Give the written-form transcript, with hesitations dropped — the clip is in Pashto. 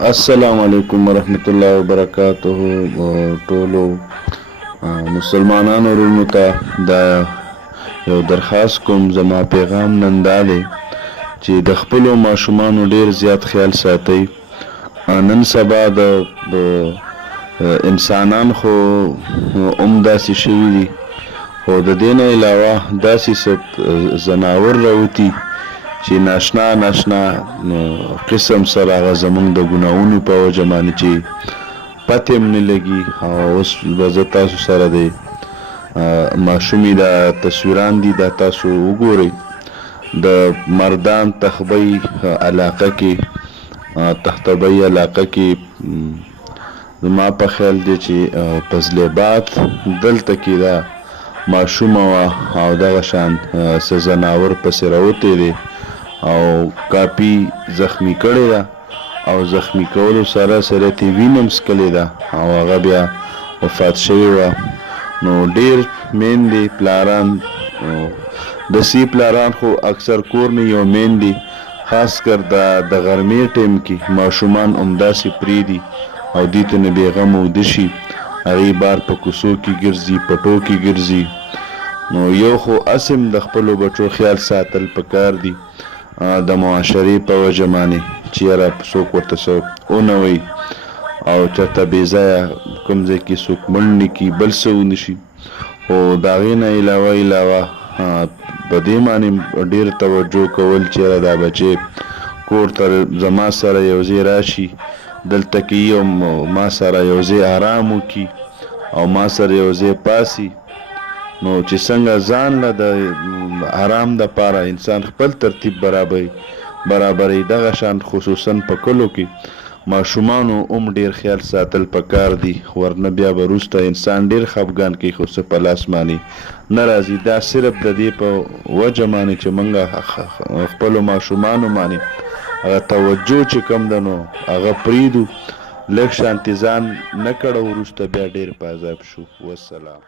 السلام علیکم ورحمت الله وبرکاته. ټولو مسلمانانو ورونو ته دا یو درخواست کوم. زما پیغام نن دا دی چې د خپلو ماشومانو ډیر زیات خیال ساتئ. نن سبا د انسانان خو داسې شوي دي، خو د دې نه علاوه داسې ځناور راوتي چې ناشنا قسم سره هغه زمونږ د ګناهونو په وجه باندې چې پته هم نه لګي. اوس به زه تاسو سره د ماشومې دا تصویران دي، دا تاسو وګورئ. د مردان تخبی علاقه کې تختبی علاقه کې زما په خیال دی چې فضل‌آباد دلته کې دا ماشومه وه او دغه شان څه ځناور پسې راوتی دی او کافي زخمی کړې ده او زخمی کولو سره سره یې وینه هم څکلې ده او هغه بیا وفات شوې وه. نو ډېر میندې پلاران، داسې پلاران خو اکثر کور نه یو میندې خاص کر د غرمې ټایم کې ماشومان همداسې پرېږدي او دې ته نه بېغمه وده شي، هغې بار په کوڅو کې ګرځي، پټو کې ګرځي. نو یو خو اسم د خپلو بچو خیال ساتل پکار دي د معاشرې په وجه باندې چې یاره څوک ورته څه ونه وایي او چېرته بې ځایه کوم ځای کې څوک مړ نه کړي، بل څه ونه شي. خو د هغې نه علاوه په دې باندې ډېر توجه کول چې یاره دا بچی کور ته زما سره یو ځای راشي، دلته کې او ما سره یو ځای آرام وکړي او ما سره یو ځای پاسي. نو چې څنګه ځان له د آرام دپاره انسان خپل ترتیب برابروي، دغه شان خصوصا په کلو کې ماشومانو هم ډېر خیال ساتل پکار دي، ورنه بیا به وروسته انسان ډېر خفګان کوي خو څه په لاس باندې نه راځي. دا صرف د دې په وجه باندې چې موږ خپلو ماشومانو باندې هغه توجه چې کوم ده نو هغه پرېږدو، لږ شانتې ځان نه کړه، وروسته بیا ډېر په عذاب شو. والسلام.